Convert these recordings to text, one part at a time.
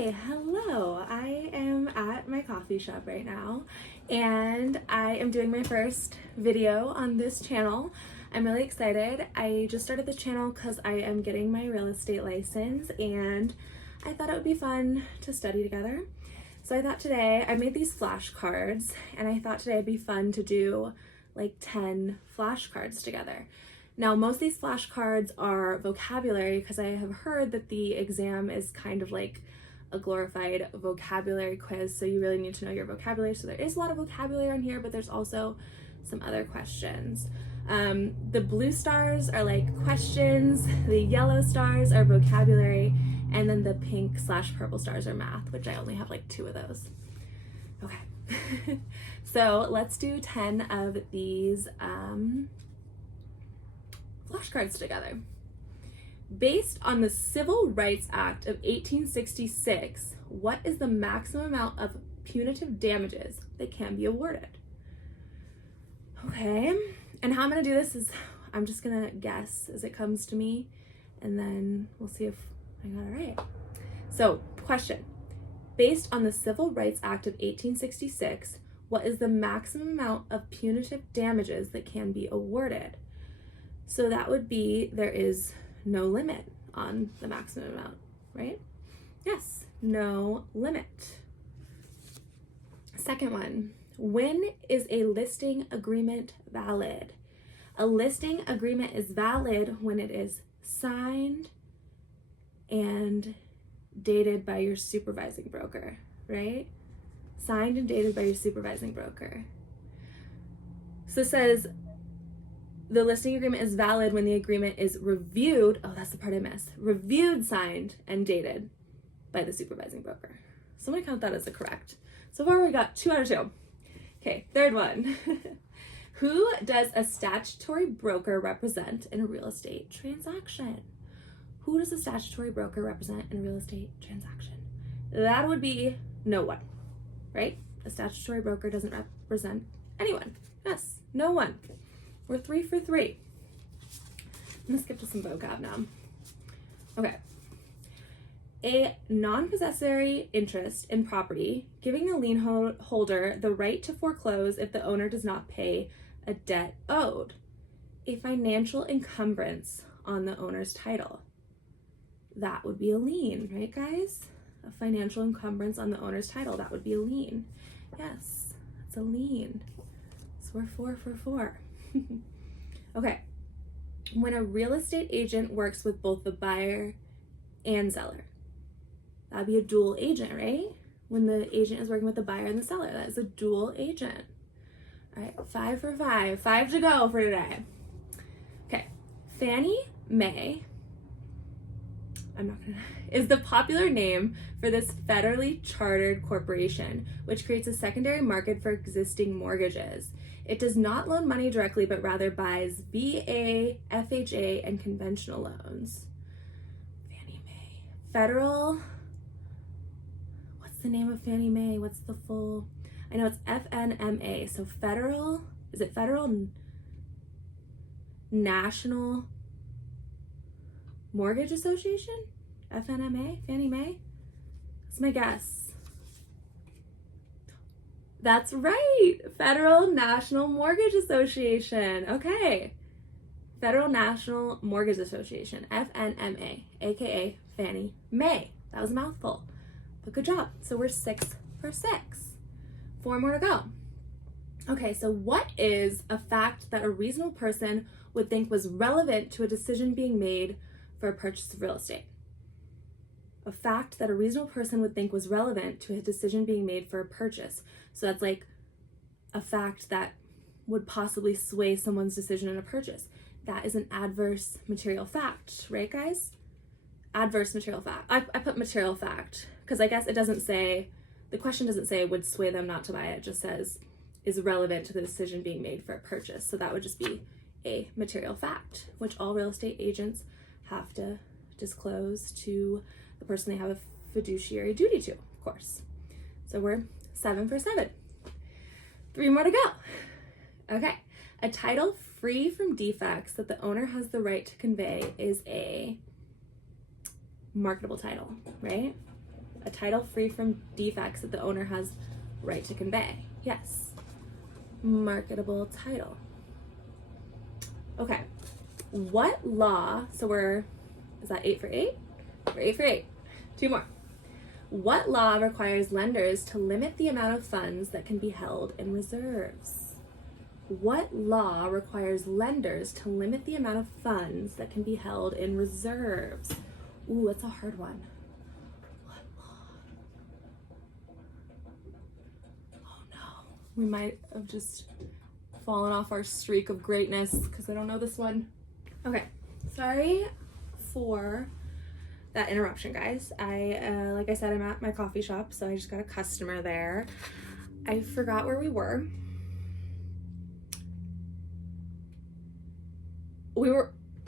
Hi, hello. I am at my coffee shop right now and I am doing my first video on this channel. I'm really excited. I just started this channel because I am getting my real estate license and I thought it would be fun to study together. So I thought today, I made these flashcards and I thought today it'd be fun to do like 10 flashcards together. Now, most of these flashcards are vocabulary because I have heard that the exam is kind of like a glorified vocabulary quiz, so you really need to know your vocabulary. So there is a lot of vocabulary on here, but there's also some other questions. The blue stars are like questions, the yellow stars are vocabulary, and then the pink/purple stars are math, which I only have like 2 of those. Okay, so let's do 10 of these flashcards together. Based on the Civil Rights Act of 1866, what is the maximum amount of punitive damages that can be awarded? Okay, and how I'm gonna do this is I'm just gonna guess as it comes to me, and then we'll see if I got it right. So, question. Based on the Civil Rights Act of 1866, what is the maximum amount of punitive damages that can be awarded? So that would be, there is no limit on the maximum amount, right? Yes, no limit. Second one, when is a listing agreement valid? A listing agreement is valid when it is signed and dated by your supervising broker, right? Signed and dated by your supervising broker. So it says, the listing agreement is valid when the agreement is reviewed. Oh, that's the part I missed. Reviewed, signed, and dated by the supervising broker. So I'm gonna count that as a correct. So far we got 2 out of 2. Okay, third one. Who does a statutory broker represent in a real estate transaction? Who does a statutory broker represent in a real estate transaction? That would be no one, right? A statutory broker doesn't represent anyone. Yes, no one. We're 3 for 3. I'm gonna skip to some vocab now. Okay. A non-possessory interest in property, giving a lien holder the right to foreclose if the owner does not pay a debt owed. A financial encumbrance on the owner's title. That would be a lien, right guys? A financial encumbrance on the owner's title, that would be a lien. Yes, it's a lien. So we're 4 for 4. Okay, when a real estate agent works with both the buyer and seller, that'd be a dual agent, right? When the agent is working with the buyer and the seller, that is a dual agent. All right, 5 for 5, 5 to go for today. Okay, Fannie Mae, is the popular name for this federally chartered corporation, which creates a secondary market for existing mortgages. It does not loan money directly, but rather buys VA, FHA, and conventional loans. Fannie Mae. Federal, what's the name of Fannie Mae? What's the full, I know it's FNMA, so Federal, is it Federal National Mortgage Association? FNMA? Fannie Mae? That's my guess. That's right, Federal National Mortgage Association. Okay, Federal National Mortgage Association, FNMA, aka Fannie Mae. That was a mouthful, but good job. So we're 6 for 6. 4 more to go. Okay, so what is a fact that a reasonable person would think was relevant to a decision being made for a purchase of real estate? A fact that a reasonable person would think was relevant to a decision being made for a purchase. So that's like a fact that would possibly sway someone's decision in a purchase. That is an adverse material fact, right guys? Adverse material fact. I put material fact because I guess it doesn't say, the question doesn't say would sway them not to buy it. It just says is relevant to the decision being made for a purchase. So that would just be a material fact, which all real estate agents have to disclose to the person they have a fiduciary duty to, of course. So we're 7 for 7. 3 more to go. Okay, a title free from defects that the owner has the right to convey is a marketable title, right? A title free from defects that the owner has right to convey. Yes. Marketable title. Okay. What law, so is that 8 for 8? We're 8 for 8. 2 more. What law requires lenders to limit the amount of funds that can be held in reserves? What law requires lenders to limit the amount of funds that can be held in reserves? Ooh, that's a hard one. What law? Oh no. We might have just fallen off our streak of greatness because I don't know this one. Okay, sorry for that interruption, guys. Like I said, I'm at my coffee shop, so I just got a customer there. I forgot where we were.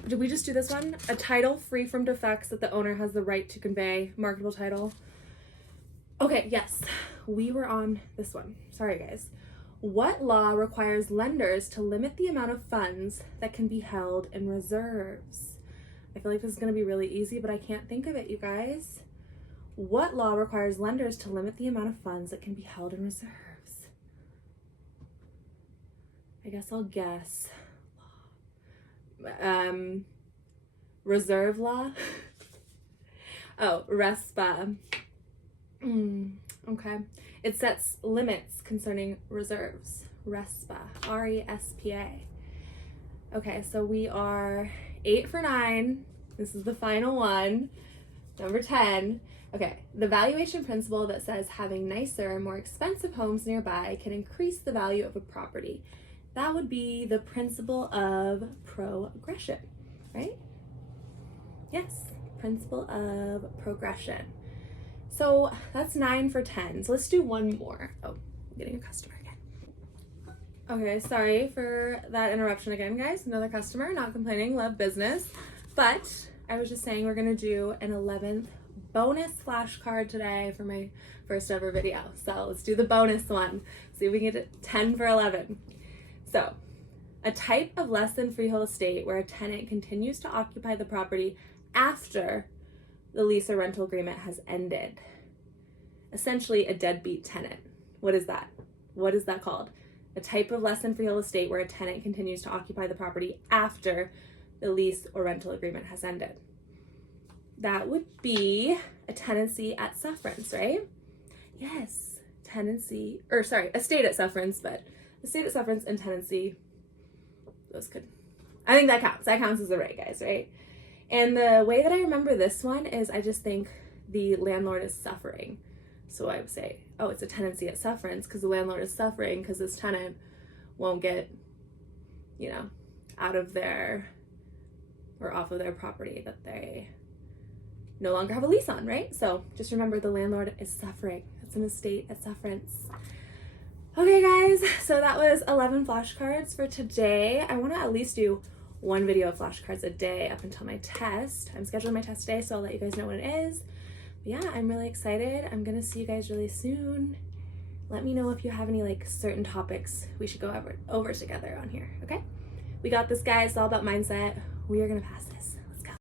Did we just do this one? A title free from defects that the owner has the right to convey, marketable title. Okay, yes, we were on this one. Sorry, guys. What law requires lenders to limit the amount of funds that can be held in reserves? I feel like this is going to be really easy, but I can't think of it, you guys. What law requires lenders to limit the amount of funds that can be held in reserves? I guess I'll guess. Reserve law? Oh, RESPA. Okay. It sets limits concerning reserves. RESPA. R-E-S-P-A. Okay, so we are 8 for 9. This is the final one. Number 10. Okay, the valuation principle that says having nicer, more expensive homes nearby can increase the value of a property. That would be the principle of progression, right? Yes, principle of progression. So that's 9 for 10. So let's do one more. Oh, I'm getting a customer again. Okay, sorry for that interruption again, guys. Another customer, not complaining, love business. But I was just saying we're gonna do an 11th bonus flashcard today for my first ever video. So let's do the bonus one. See if we can get 10 for 11. So, a type of less than freehold estate where a tenant continues to occupy the property after the lease or rental agreement has ended. Essentially a deadbeat tenant. What is that? What is that called? A type of less than freehold estate where a tenant continues to occupy the property after the lease or rental agreement has ended. That would be a tenancy at sufferance, right? Yes, estate at sufferance, but estate at sufferance and tenancy, those could, I think that counts. That counts as a right, guys, right? And the way that I remember this one is I just think the landlord is suffering. So I would say, oh, it's a tenancy at sufferance because the landlord is suffering because this tenant won't get, out of their, or off of their property that they no longer have a lease on, right? So just remember the landlord is suffering. It's an estate at sufferance. Okay, guys, so that was 11 flashcards for today. I want to at least do one video of flashcards a day up until my test. I'm scheduling my test today, so I'll let you guys know when it is. But yeah, I'm really excited. I'm going to see you guys really soon. Let me know if you have any certain topics we should go over together on here, okay? We got this, guys. It's all about mindset. We are going to pass this.